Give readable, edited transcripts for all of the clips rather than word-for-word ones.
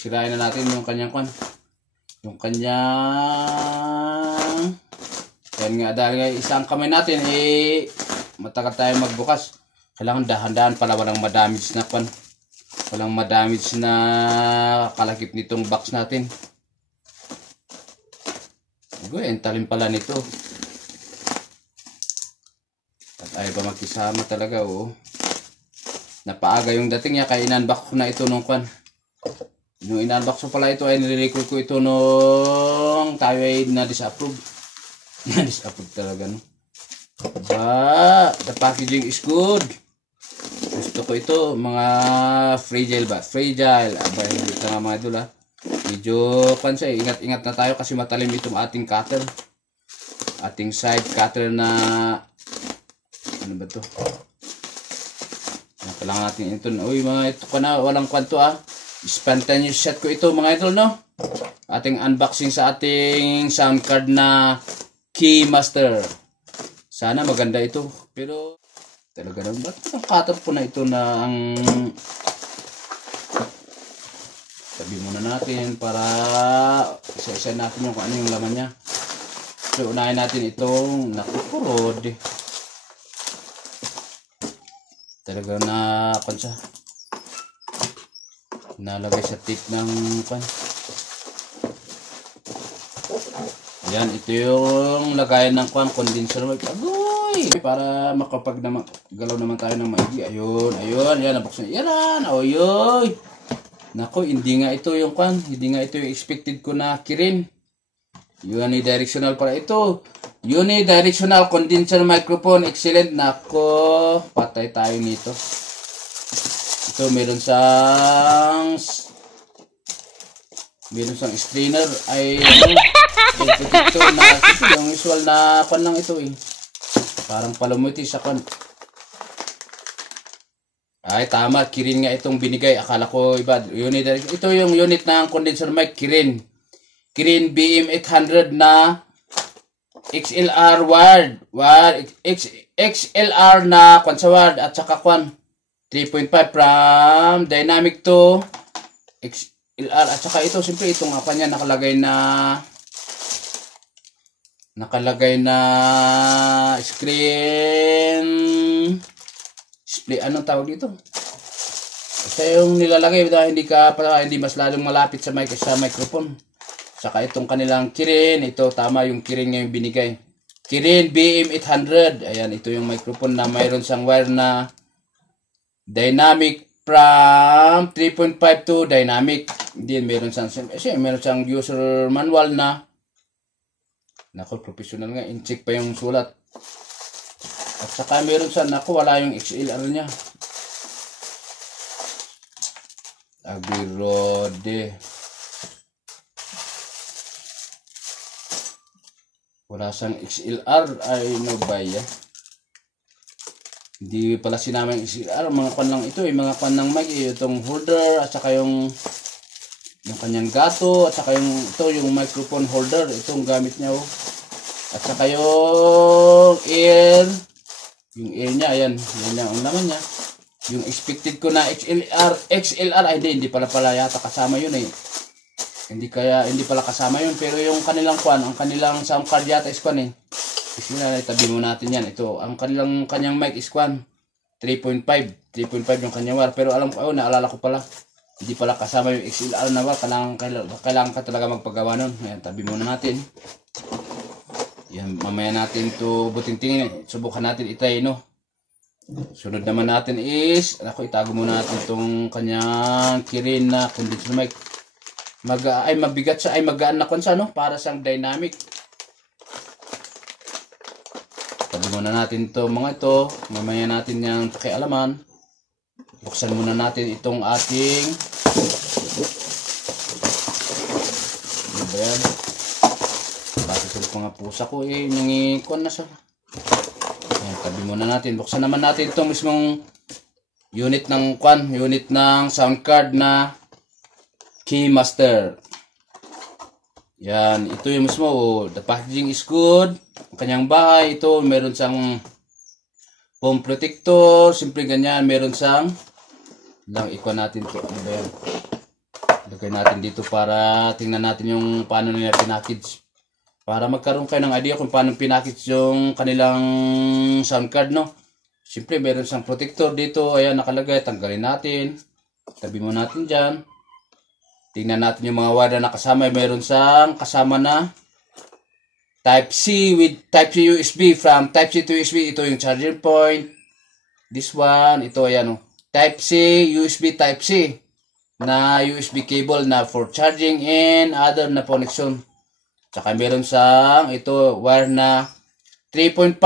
sirain na natin yung kanyang kwan. Yung kanyang... Yan nga, dahil isang kamay natin, matagal tayo magbukas. Kailangan dahan-dahan pala, walang madamage na kwan. Walang madamage na kalakip nitong box natin. Ang talim pala nito. At ayaw pa magkisama talaga, oo. Napaaga yung dating niya, kaya in-unbox ko na ito nung kwan. Yung in-unbox ko pala ito ay nire-record ko ito nung tayo ay na-disapprove. Na-disapprove talaga, no? The packaging is good. Gusto ko ito, mga fragile ba? Fragile. Aba, hindi ito nga mga idol, ha? Medyo, pansa, ingat-ingat na tayo kasi matalim itong ating cutter. Ating side cutter na, ano ba ito? Kailangan natin ito. Uy, mga ito ka na, walang kwanto, ha? Spontaneous shot ko ito, mga idol, no? Ating unboxing sa ating sound card na Keymaster. Sana maganda ito. Pero, talaga naman, ba't nakatap ko na ito na ang... Sabi muna natin para isa-isa natin yung kung ano yung laman niya. So, unahin natin itong nakukurod. Talaga na kansa. Nalagay sa tip ng pan. Ayan, ito yung lagayan ng kwan, condenser mic. Agoy! Para makapag naman, galaw naman tayo ng maigi. Ayun, ayun, yan, nabuksan. Yan, oyoy! Nako, hindi nga ito yung kwan. Hindi nga ito yung expected ko na kirin. Unidirectional pala ito. Unidirectional condenser microphone. Excellent. Nako, patay tayo nito. Ito, meron siyang strainer. Ay, ito na, ito yung usual na kwan lang ito eh. Parang palamuti sa kwan. Ay, tama. Kirin nga itong binigay. Akala ko iba. Ito yung unit ng condenser mic. Kirin. Kirin BM800 na XLR wired. XLR na kwan sa wired at saka kwan. 3.5 from dynamic to XLR. At saka ito, siyempre itong kwan niya nakalagay na screen display, anong tawag dito? Ito yung nilalagay dahil hindi mas lalong malapit sa microphone. Saka itong kanilang Kirin, ito tama yung Kirin nga yung binigay. Kirin BM800. Ayan, ito yung microphone na mayroon siyang wire na dynamic from 3.5 to dynamic. Hindi, meron siyang user manual na nako, professional nga, in-check pa yung sulat. At saka meron siya, naku, wala yung XLR niya. Agirode. Wala siyang XLR. Ay, no ba yan? Hindi pala sinama yung XLR. Mga pan lang ito, mga pan ng mic. Itong holder, at saka yung kanyang gato, at saka yung microphone holder. Itong gamit niya, oh. At saka yung air. Yung air niya, ayan. Yan lang ang laman niya. Yung expected ko na XLR, ay hindi pala yata kasama yun eh. Hindi pala kasama yun. Pero yung kanilang kwan, ang kanilang sound card yata is kwan eh. Kasi tabi mo natin yan. Ito, ang kanyang mic is kwan. 3.5 yung kanyang wire. Pero naalala ko pala. Hindi pala kasama yung XLR na wire. Kailangan ka talaga magpagawa nun. Ayan, tabi muna natin. Yan, mamaya natin ito buting-tingin. Subukan natin itry, no? Sunod naman natin is, itago muna natin itong kanyang Kirin na condenser mic. Mabigat siya, magaan na kung no? Para siyang dynamic. Tabi muna natin ito, mga ito. Mamaya natin yung pakialaman. Buksan muna natin itong ating ano ba yan? Mga pusa ko nangikon na siya. Ayan, tabi muna natin. Buksan naman natin itong mismong unit ng sound card na Keymaster. Yan, ito yung mismo. The packaging is good. Ang kanyang bahay, ito meron siyang foam protector. Simple ganyan, meron siyang lang ikon natin ito. Ano ba yan? Lagay natin dito para tingnan natin yung paano nila pinackage. Para magkaroon kayo ng idea kung paano pinackage yung kanilang sound card, no? Siyempre, meron siyang protector dito. Ayan, nakalagay. Tanggalin natin. Tabi mo natin dyan. Tingnan natin yung mga wire na kasama. Meron siyang kasama na Type-C with Type-C USB. From Type-C to USB, ito yung charging point. This one, ito ayan, oh. Type-C, USB Type-C na USB cable na for charging and other na connection. Tsaka meron siyang ito wire na 3.5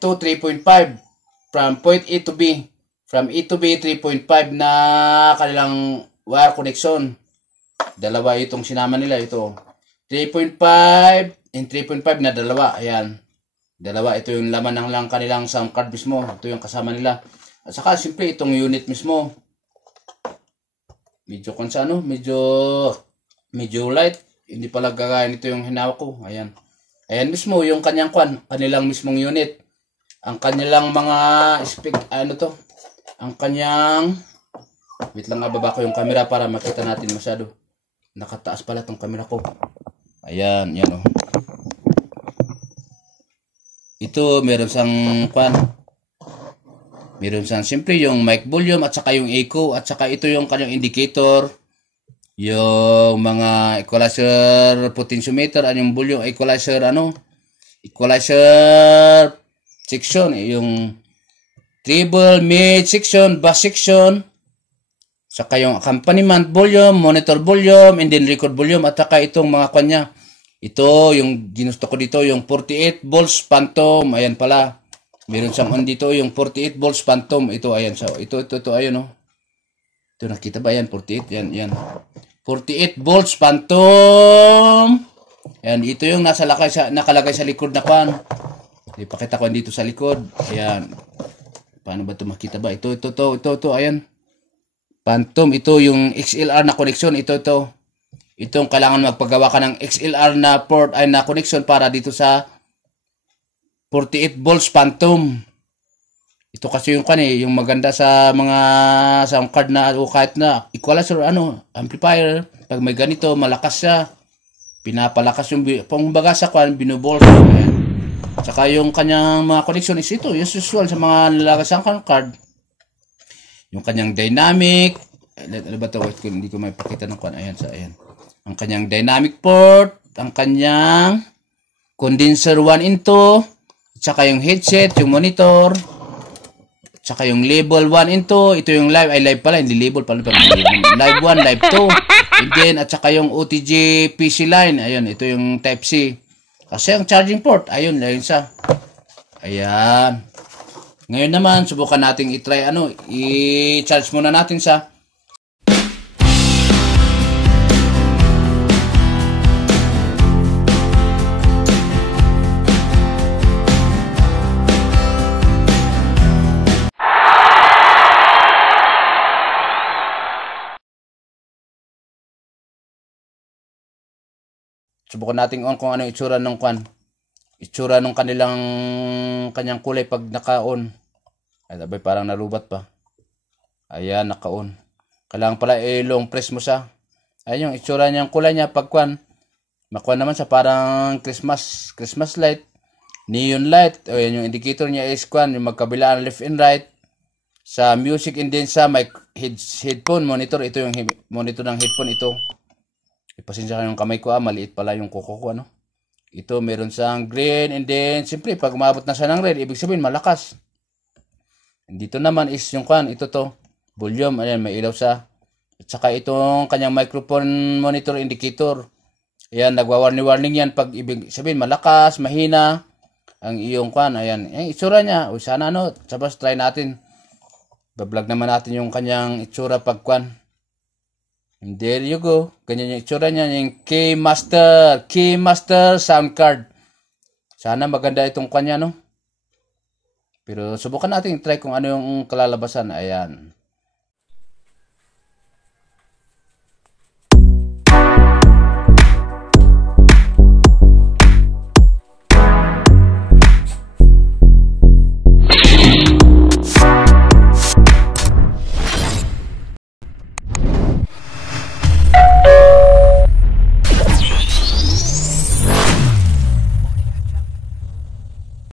to 3.5 from point A to B. From A to B, 3.5 na kanilang wire connection. Dalawa itong sinama nila. Ito 3.5 and 3.5 na dalawa. Ayan. Dalawa. Ito yung laman ng lang kanilang sound card mismo. Ito yung kasama nila. At saka simple itong unit mismo. Medyo kung sa ano, medyo light. Hindi pala gagaya nito yung hinawak ko. Ayan. Ayan mismo yung kanyang kanilang mismong unit. Ang kanilang mga ang kanyang, wait lang, baba ko yung camera para makita natin masyado. Nakataas pala tong camera ko. Ayan, yan oh. Ito, meron siyang meron siyang siyempre yung mic volume at saka yung echo at saka ito yung kanyang indicator. Yung mga equalizer potentiometer, yung volume equalizer equalizer section, yung treble, mid section, bass section, saka yung accompaniment volume, monitor volume, and then record volume, at saka itong mga kanya. Ito yung ginusto ko dito, yung 48 volts phantom. Ayan pala, meron siyang on dito yung 48 volts phantom. Ito ayan, so ito ayun, oh. Ito nakita ba yan? 48, yan 48 volts phantom. Ayan, ito yung nakalagay sa likod na ipakita ko dito sa likod. Ayan, paano ba ito makita ba? Ito, ayan, phantom. Ito yung XLR na connection. Itong kailangan magpagawa ka ng XLR na port ay na connection para dito sa 48 volts phantom. Ito kasi yung yung maganda sa mga sound card na o kahit na equalizer amplifier, pag may ganito malakas siya, pinapalakas yung pangbaga sa binubolts. Saka yung kanyang mga connection is ito yung usual sa mga nilalagay sa sound card, yung kanyang dynamic, ano ba ito, hindi ko maipakita ng ayan, ang kanyang dynamic port, ang kanyang condenser 1 into, saka yung headset, yung monitor, saka yung label 1 into, ito yung live, live pala, hindi label pala, live 1, live 2, and then, at saka yung OTG PC line, ayun, ito yung Type-C. Kasi ang charging port, ayun siya. Ayan. Ngayon naman, subukan natin i-try, i-charge muna natin sa subukan natin kung ano itsura ng itsura ng kanyang kulay pag naka-on. Ay, sabay parang nalubat pa. Ayan, naka-on. Kailangan pala long press mo siya. Ayan yung itsura niyang kulay niya pag makuha naman sa parang Christmas light, neon light. Ayan yung indicator niya is yung magkabilaan left and right. Sa music and then sa mic headphone monitor, ito yung monitor ng headphone ito. Ipasensya ka yung kamay ko, maliit pala yung kuko ko, Ito, meron siyang green, and then, siyempre, pag umabot na siya ng red, ibig sabihin, malakas. And dito naman is yung ito volume, ayan, may ilaw siya. At saka itong kanyang microphone monitor indicator. Ayan, nagwa-warning yan pag ibig sabihin, malakas, mahina, ang iyong ayan. Itsura niya, sana sabas try natin. Bablog naman natin yung kanyang itsura pag And there you go. Ganyan yung itsura niya, yung Keymaster sound card. Sana maganda itong kanya, Pero subukan natin try kung ano yung kalalabasan. Ayan.